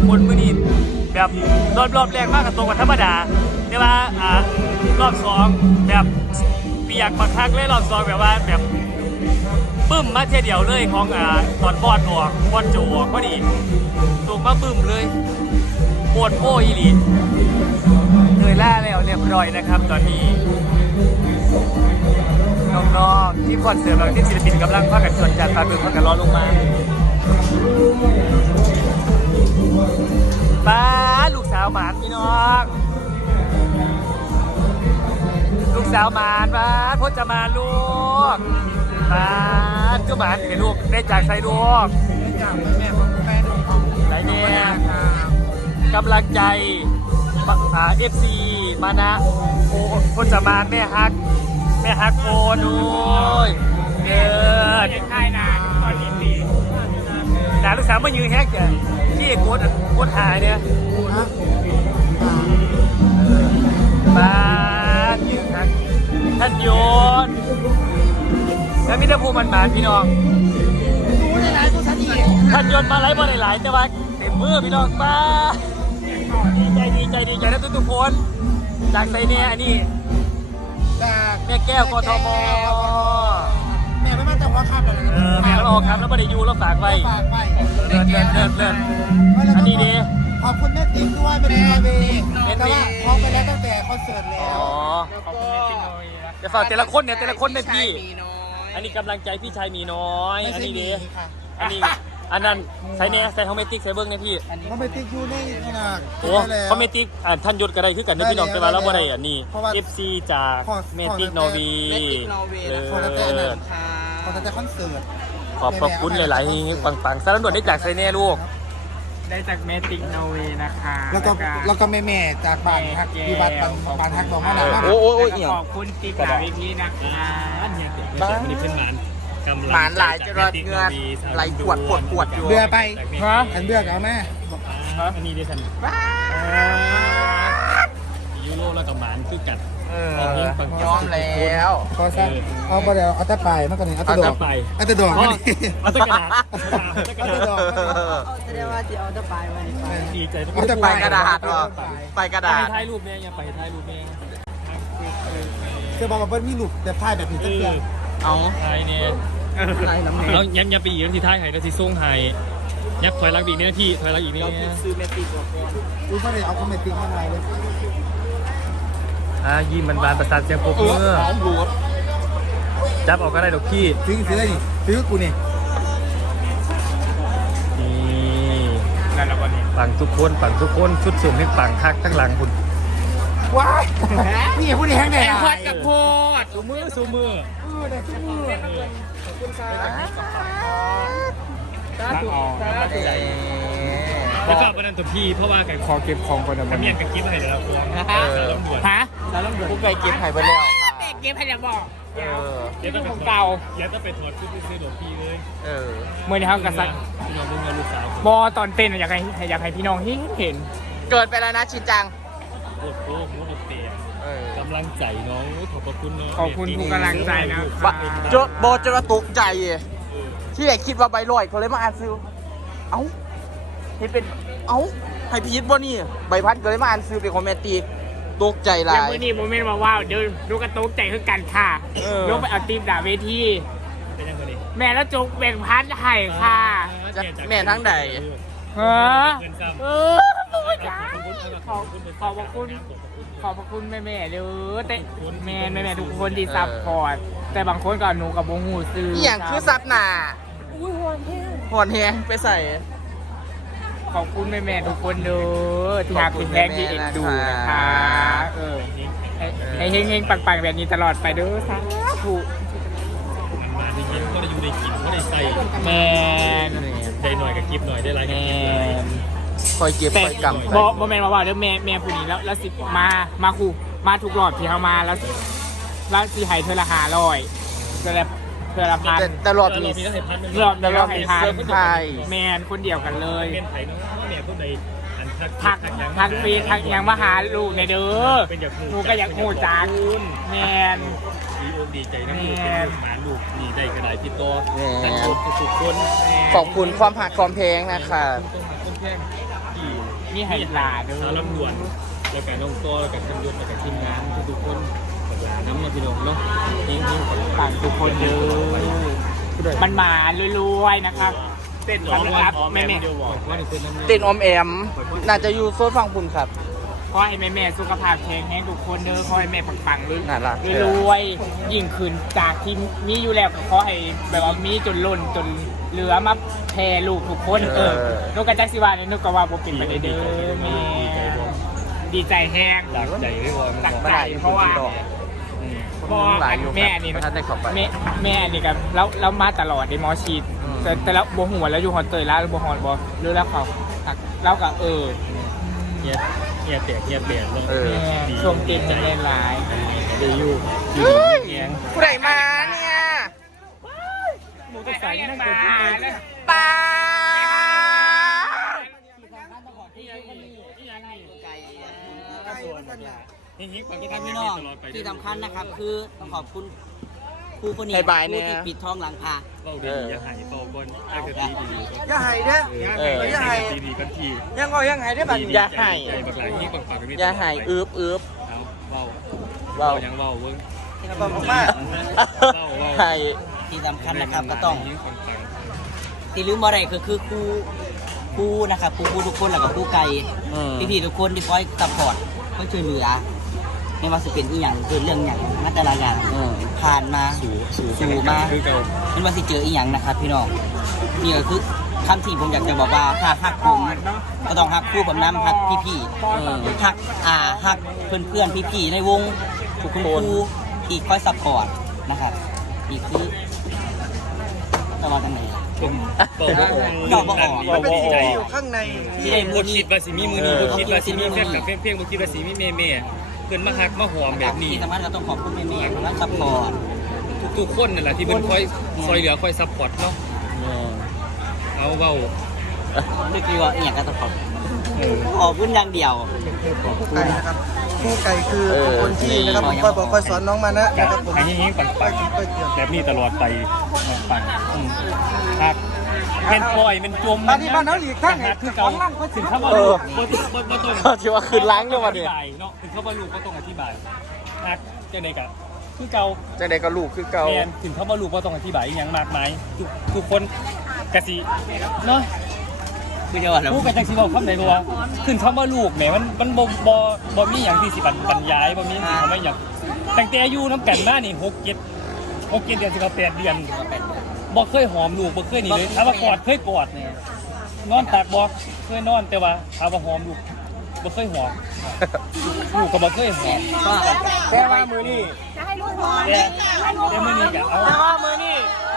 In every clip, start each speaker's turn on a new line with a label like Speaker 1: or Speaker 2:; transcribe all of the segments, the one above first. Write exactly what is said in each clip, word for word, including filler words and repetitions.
Speaker 1: คนมือนี้แบบรอบรอบแรกมากกับตัวกว่าธรรมดาแต่ว่าอ่ารอบสองแบบเปียกปักทักเลยรอบสองแบบว่าแบบปึ้มมาเท่เดียวเลยของอ่าตอนบอดออกบอดโจออกพอดีตัวมาปึ้มเลยปวดโอ้อีหลีเหนื่อยล้าแล้วเรียบร้อยนะครับตอนนี้น้องๆที่คอนเสิร์ตบางที่ศิลปินกำลังพากันชวนจัดปาบึ้งพากันรอลงมาป้าลูกสาวหมานพี่น้องลูกสาวหมานป้าพจมานลูกป้าเจ้าหมานเห็นลูกได้จากใส่ลูกแม่ของแฟนไหนเนี่ยกำลังใจเอฟซีมานะโอ้พจมานแม่ฮักแม่ฮักโอ้ด้วยเดินใช่นะตอนนี้ดีหนาลูกสาวมายืนแฮกจ้ะที่โคตรโคตรหายเนี่ยบ้านยืนฮักท่านโยนแล้วมิตรภูมิมันหมานพี่น้องท่านโยนมาไล่บอลหลายๆแต่ว่าเต็มมือพี่น้องมาดีใจดีใจดีใจนะทุกๆคนจากไซเน่อันนี้จากแม่แก้วกทม
Speaker 2: แม่ไม่มาแต่หัวค่ำเลยนะ
Speaker 1: เออแม่เราออกครับแล้วไม่ได้ยูแล้วฝากไว้
Speaker 2: ฝากไว้
Speaker 1: เดินเดินเดินเดินอันนี้ดี
Speaker 2: ขอบคุณแม่ติ๊กด้วยแม่ติ๊กนอร์เวย์แต่ว่าพร้อมไปแล้วตั้งแต่คอนเสิร์ตแล้ว
Speaker 1: อ๋อขอบคุณแม่ติ๊กนอร์เวย์นะจะฝากแต่ละคนเนี่ยแต่ละคนเนี่ยพี่อันนี้กำลังใจพี่ชายมีน้อยอันนี้ดีอันนี้อันนั้นใส่เนี่ยใส่คอมเมติกใส่เบิ้งเนี่ยพี่
Speaker 2: คอมเมติกอยู่ในขนาด
Speaker 1: โอ้คอมเมติกอ่าท่านยศก็ได้คือกันนะพี่น้องแต่ว่าเราบ่ได้อันนี้ เอฟ ซี จากเมติกนอร์วีเลย
Speaker 2: ขอแต่คอนเสิร์ต
Speaker 1: ขอบพระคุณหลายๆปังๆสารนวดได้จากไซเน่ลูก
Speaker 3: ได้จากเมติกนอร์เวย์นะคะ
Speaker 2: แล้วก็แล้วก็แม่ๆจากบ้านฮักที่บ้านบ้านฮักดอกมะนาว
Speaker 1: โอ้โอ้โอ้
Speaker 3: ขอบคุณติ๊กหลายพี่นะคะ
Speaker 1: บ้านนี่เพิ่นหมาน
Speaker 4: หมานหลายจะรอดเงือไหลปวดปวดปวดอยู่
Speaker 2: เบื่อไปฉันเบื่อเอาแม่
Speaker 1: อันนี้ดิฉันยูโรแล้วกับหมานคือกัด
Speaker 4: ยอมแล้ว
Speaker 2: พอซะเอาไปเดี๋ยวเอาตะไปเมื่อก่อนนี้เอาตะดอกเอาตะดอก
Speaker 1: เอาตะกระดาษ
Speaker 2: เอาตะดอก
Speaker 4: เอาแสดงว่าที่เอาตะไปมา
Speaker 1: ดีใจ
Speaker 4: เอาตะไปกระดาษหรอไปกระดาษ
Speaker 1: ไปถ่ายรูปเนี่ยยังไปถ่ายรูปเนี่ย
Speaker 2: เธอบอกว่าเบิ้ลมีลูกแต่ถ่ายแบบนี้จะเปลี่ยน
Speaker 4: เอา
Speaker 1: ถ่ายเนี่ยแล้วย้ำย้ำไปอีกแล้วที่ถ่ายให้แล้วที่ส่งให้ยักถอยหลังอีกนี่นะพี่ถอยหลังอีกนี่
Speaker 4: ซื้อเมติกก่อน
Speaker 2: อุ้ยไม่ได้เอาคอมเมติกมาอะไรเลย
Speaker 1: อ่ายิ้มมันบานประสานเสียงปรบมือจับออกก็ได้ดอกพี่
Speaker 2: ซื้อซื้อได้ดิซื้อกูนี่
Speaker 1: นี่นั่นละวันนี้ปังทุกคนปังทุกคนชุดสูงให้ปังทักทั้งหลังคุณ
Speaker 2: ว้ายนี่พูดดีแห้งไหน
Speaker 1: อ่ะพอดกับพอดสูมือสูมือ
Speaker 2: เออได้สูมือขอบคุณครับ
Speaker 1: สาธุสาธุแล้วฝากประเด็นตัวพี่เพราะว่าไก่
Speaker 2: ขอเก็บของก่อนนะ
Speaker 1: เมียนกับกิ๊บให้เดี๋ยวเราฟ้องฮะ
Speaker 4: แล้วต้องผู้ไก่เก็บให้ไปแล้ว
Speaker 3: แต่เก็บให้จะบอก
Speaker 4: เออ
Speaker 1: เดี๋ยวต้องของเก่าเดี๋ยวต้องไปถอดชุดไปซื้อดอกพี่เลย
Speaker 4: เออ
Speaker 3: เมื่อในห้องกระสัน
Speaker 1: พี่น้องเพิ่งมาลูกสาว
Speaker 3: บอตอนเต้นอยากให้อยากให้พี่น้องเห็น
Speaker 4: เกิดไปแล้วนะชินจัง
Speaker 1: โอ้โหโมดเตียกำลังใจน้องขอบคุณน้อง
Speaker 3: ขอบคุณทุกกำลังใจนะ
Speaker 4: โจโบจะระตุกใจที่ไหนคิดว่าใบลอยเขาเลยมาอ่านซื้อเอ้าเห็นเป็นเอ้าให้พีทบ่นี่ใบพัดก็เลยมาอ่านซื้อเป็นคอมเมตี้ตกใจหลาย
Speaker 3: แล้วเมื่อนี้โมเมนต์มาว่าเดี๋ยวดูกระตุกใจคือกันค่ะยกไปเอาทีมด่าเวทีแม่แล้วจุกแบ่งพัดให้ค่ะ
Speaker 4: แม่ทั้งใด
Speaker 3: เออเออขอบขอบคุณขอบคุณแม่แม่เด้อแต่แม่แม่แม่ทุกคนที่ซัพพอร์ตแต่บางคนก็หนูกับวงหูซื้อ
Speaker 4: อย่างคือซับหนา
Speaker 3: อุ้ยหอนแห้ง
Speaker 4: หอนแห้งไปใส่
Speaker 3: ขอบคุณแม่แม่ทุกคนเด้อที่หาคุณแท็กที่เอ็นดูนะคะเออให้เฮงเฮงปังปังแบบนี้ตลอดไปเด้อสาธุ
Speaker 1: มาดีกินก็ได้อยู่ได้กินก็ได้ใส่
Speaker 3: แม่
Speaker 1: ได้หน่อยกับกิฟหน่อยได้ไรกับกิฟ
Speaker 4: คอยเก็บคอยกำ
Speaker 3: บอบอแมนมาว่าเดี๋ยวแม่แม่ผู้นี้แล้วแล้วสิมามาคู่มาทุกรอบที่เขามาแล้วแล้วสิให้เธอละหาร้อยเธอละเธอละพัน
Speaker 4: แต่รอบนี้
Speaker 3: รอบแต่รอบให้พัน
Speaker 4: ใช่
Speaker 3: แมนคนเดียวกันเลย
Speaker 1: แมนไผ่น้องแม่คนใด
Speaker 3: ทักทักฟีทักยังมาหาลูกในเด้อลูกก็อยากหูจักแมน
Speaker 1: ดีอกดีใจนะลูกเป็นลูกหมาลูกดีได้กระไดพี่โตขอบคุณทุกคน
Speaker 4: ขอบคุณความหักความเพลงนะคะ
Speaker 1: ที่
Speaker 3: นี่ให้หลาเด้อ
Speaker 1: สารลำดวนแล้วก็น้องก้อยกับทีมยศแล้วก็ทีมงานทุกๆคนกับหลานน้ำมาพี่น้องเนาะนี่นี่คน
Speaker 3: ฝากทุกคนเด้อมันมารวยๆนะครับเต้นกันนะครับแม่แม่
Speaker 1: เดียวบอกว่านี่เป็นน้ำ
Speaker 4: เต้นออมแอมน่าจะอยู่โซนฝั่งคุณครับ
Speaker 3: ขอให้แม่แม่สุขภาพแข็งแรงทุกคนเด้อขอให้แม่ปังๆเลย
Speaker 4: น่ารัก
Speaker 3: รวยๆยิ่งขึ้นจากที่มีอยู่แล้วก็ขอให้แบบว่ามีจนล้นจนเหลือมาแพร่ลูกทุกคนเออนุกกระจักสิวาเนี่ยนุกก็ว่าบ่เป็นไปได้เด้อแม่ดีใจแห้ง
Speaker 1: จากใจไม่พอ
Speaker 3: จากใจเพราะว่าเพราะว่าแม่นี่
Speaker 4: ท่านได้เข้าไป
Speaker 3: แม่แม่นี่กับแล้วแล้วมาตลอดในหมอชีด
Speaker 4: อืม
Speaker 3: แต่แต่แล้วบัวหัวแล้วอยู่ฮอนเตยแล้วบัวหอนบัวหรือแล้วเขาตักแล้วก็เออ
Speaker 1: เงียบเงียบเปียกเงียบเปียกเลย
Speaker 4: เออ
Speaker 3: แม่ช่วงเต็มจะเล่นหลาย
Speaker 1: ดีอยู่อยู่ดีเงี้ย
Speaker 4: ผู้ใดมาเนี่ย
Speaker 3: หมูกระใสนั่งตัวที่เลย
Speaker 4: ปลา
Speaker 5: พี่น้องที่สำคัญนะครับคือต้องขอบคุณครูคนนี้
Speaker 4: ให้บายเนี่ย
Speaker 5: ผู้ที่ปิดทองหลังพา
Speaker 1: เบาดีอย่าหายเบาบนถ้าเกิดดีดี
Speaker 2: อย่าให้เด้อ
Speaker 1: เอออย่าหายดีดีกันที
Speaker 2: ยังก็ยังให้ได้บัด
Speaker 4: อย่าให้
Speaker 1: ใจบักหลายยิ่งปังปังกันไม่
Speaker 4: อย่าให้อึบอึบ
Speaker 1: เอาเบา
Speaker 4: เบา
Speaker 1: เบายังเบาเว้ย
Speaker 2: บอกว่า
Speaker 4: ให้
Speaker 5: ที่สำคัญนะครับก็ต้อง
Speaker 1: ยิ่งปังปัง
Speaker 5: ที่ลืมอะไรก็คือครูครูนะครับครูครูทุกคนแล้วก็ครูไก่
Speaker 4: อืม
Speaker 5: พี่ๆทุกคนที่คอยซัพพอร์ตคอยช่วยเหลือไม่ว่าจะเป็นอีหยังคือเรื่องอย่างมาแต่ละอย่าง
Speaker 4: อืม
Speaker 5: ผ่านมา
Speaker 1: สู่สู่
Speaker 5: สู่มา
Speaker 1: คือเก่า
Speaker 5: ไม่ว่าสิเจออีหยังนะครับ พี่น้องนี่ก็คือคำที่ผมอยากจะบอกว่าถ้าฮักผมก็ต้องฮักครู่ผมน้ำฮักพี่ๆฮักอ่าฮักเพื่อนๆพี่ๆในวงทุกคนครูที่คอยซัพพอร์ตนะครับนี่คือตลอดตั้งไหน
Speaker 1: ผมบอกว่า
Speaker 2: มันเป็นสิ่งที่อยู่ข้างใน
Speaker 5: ที่ได้
Speaker 1: บ
Speaker 5: มือ
Speaker 1: ท
Speaker 5: นี้
Speaker 1: คิดว่าสิมีมือนี้บทคิดว่าสิมีแฟนกับแฟนเพียงบทคิดว่าสิมีเมย์เมย์เพิ่นมาฮักมาหอมแบบนี้
Speaker 5: ที่สำคัญก็ต้องขอบคุณแม่ๆและซัพพอร์ต
Speaker 1: ทุกๆคนนั่นแหละที่เพิ่นคอยคอยเหลือคอยซัพพอร์ตเนาะเอาเบา
Speaker 5: ไม่คิดว่าอีหยังก็ต้องขอบ
Speaker 1: เออ
Speaker 5: ขอบคุณอย่างเดียว
Speaker 2: ผู้ไก่นะครับผู้ไก่คือคนที่นะครับผมคอยบอกคอยสอนน้องมานะ
Speaker 1: กะ
Speaker 2: นะครับผม
Speaker 1: ให้ยิ่งๆปังปังแบบนี้ตลอดไปปังฮักเป็นปล่อยเป็นจม
Speaker 2: บ้านที่บ้านน้องหลีกข้างไหน
Speaker 1: คือเก่าถึงเข้ามา
Speaker 4: เอ
Speaker 1: ลู
Speaker 4: อ
Speaker 1: กบ่บ่บ่ต้อง
Speaker 4: ก็ถือว่าคืนล้างด้วยวะเนี่ย
Speaker 1: เนาะถึงเข้ามาลูกก็ต้องอธิบายฮักจังได๋กะคือเก่า
Speaker 4: จังใดก็ลูกคือเก่า
Speaker 1: แมนถึงเข้ามาลูกก็ต้องอธิบายอหย่างมากมายทุกทุกคนกะสิเนาะ
Speaker 5: ไม่ใช่ว่าเรา
Speaker 1: พูดกันจังสิบอกคำไหนบ่ว่าขึ้นเข้ามาลูกแหมมันมันบ่บ่บ่มีหยังที่สิบรรยายบ่มีหยังที่ทำให้หยังตั้งแต่อายุน้ำกันมานี่หก เจ็ด หก เจ็ดเดือนสิบแปดเดือนบ่เคยหอมลูกบ่เคยนี่เลยถ้าว่ากอดเคยกอดเนี่ยนอนตากบ่เคยนอนแต่ว่าถ้าว่าหอมลูกบ่เคยหอมลูกก็บ่เคยหอม
Speaker 5: ก็
Speaker 1: แต่ว่ามื้อนี้แต่แต่มื้อนี้ก็เอา
Speaker 3: แต่ว่ามือนี่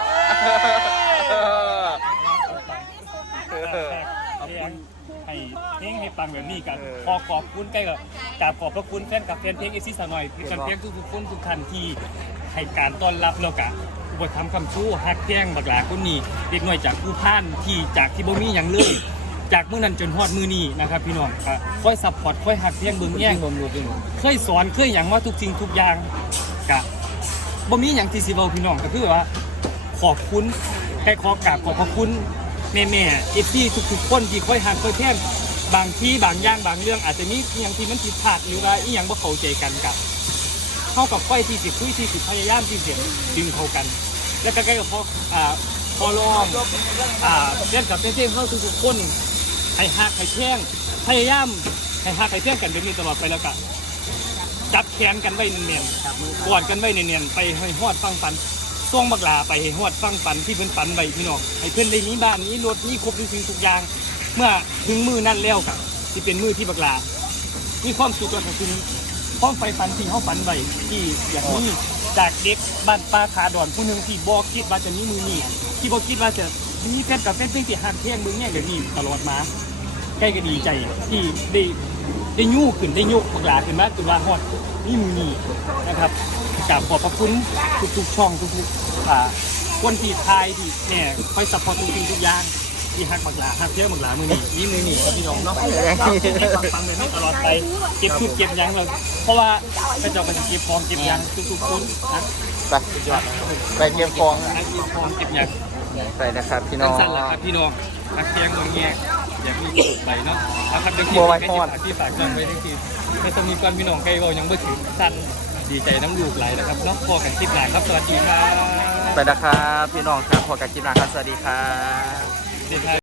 Speaker 1: ขอบคุณให้เพลงให้ฟังแบบนี้กันขอขอบคุณใกล้กับกราบขอบพระคุณแฟนกับแฟนเพลงเอซี่สาวน้อยแฟนเพลงทุกๆคนทุกท่านที่ให้การต้อนรับแล้วก็อุปถัมภ์คำชู้ฮักแท้งบักหลาคนนี้เด็กน้อยจากผู้พ่านที่จากที่บ่มีหยังเลย จากมื้อนั้นจนฮอดมื้อนี้นะครับพี่น้องก็ค่อยซัพพอร์ตค่อยฮักแท้งเบิ่งแย่งเคยสอนเคยหยังว่าทุกสิ่งทุกอย่างก็บ่มีหยังที่สิเว้าพี่น้องก็คือว่าขอบคุณแค่ขอกราบขอบพระคุณ แม่แม่เอฟซีทุกๆคนที่คอยหักคอยแท่งบางที่บางอย่างบางเรื่องอาจจะมีอย่างที่มันผิดพลาดหรือว่าอีหยังบ่เข้าใจกันกับเข้ากับค่อยที่สิคุยที่สิพยายามที่สิดึงเข้ากัน แล้วก็ใกล้กับพออ่าพอร้องอ่าเล่นกับเต้นๆเข้าทุกๆคนให้หักให้แท่งพยายามให้หักให้แท่งกันแบบนี้ตลอดไปแล้วก็จับแขนกันไว้เนียนๆกอดกันไว้เนียนๆไปให้ฮอดฟังฟันส่งบักลาไปให้ฮอดฟังฝันที่เพิ่นฝันไว้พี่น้องให้เพิ่นได้มีบ้านมีรถมีครบทุกสิ่งทุกอย่าง เมื่อถึงมือนั้นแล้วกับที่เป็นมือที่บักลามีความสุขและถึงความไฟฝันที่เขาฝันไว้ที่อยากมีจากเด็กบ้านป่าขาดอนผู้หนึ่งที่บ่คิดว่าจะมีมือนี้ที่บ่คิดว่าจะมีแฟนกับแฟนเพลงที่หักแท่งมึงเนี่ยแบบนี้ตลอดมาใกล้ก็ดีใจที่ได้ได้ยู่ขึ้นได้ยกบักลาขึ้นมาตัวว่าฮอดนี่มือนี้นะครับกราบขอบพระคุณทุกๆช่องทุกๆอ่าคนที่ทายที่เนี่ยคอยซัพพอร์ตทุกสิ่งทุกอย่างที่ฮักบักหลาฮักเยอะบักหลามือนี่นี่มือนี่พี่น้องเนาะเราให้ฟังฟังเลยตลอดไปเก็บทุกเก็บยังเลยเพราะว่าพระเจ้าเป็นเก็บของเก็บยังทุกๆคนนะ
Speaker 4: ไปไปเตรียมฟอง
Speaker 1: เก็บของเก็บยัง
Speaker 4: ไปนะครับพี่น้อง
Speaker 1: สั้นๆแหละครับพี่น้องฮักเพียงเมืองเงี้ยอยากมีไปเนาะนะครับเดี๋ยวคิดที่ฝากช่องไว้ทั้งทีในสมีก่อนพี่น้องใครเรายังไม่ถึงสั้นดีใจน้ำลูกไหลนะครับเนาะพอกันคลิปหลังครับสวัสดีครับ
Speaker 4: ไปนะครับพี่น้องครับพอกับคลิปหน้าครับสวัสดีครับ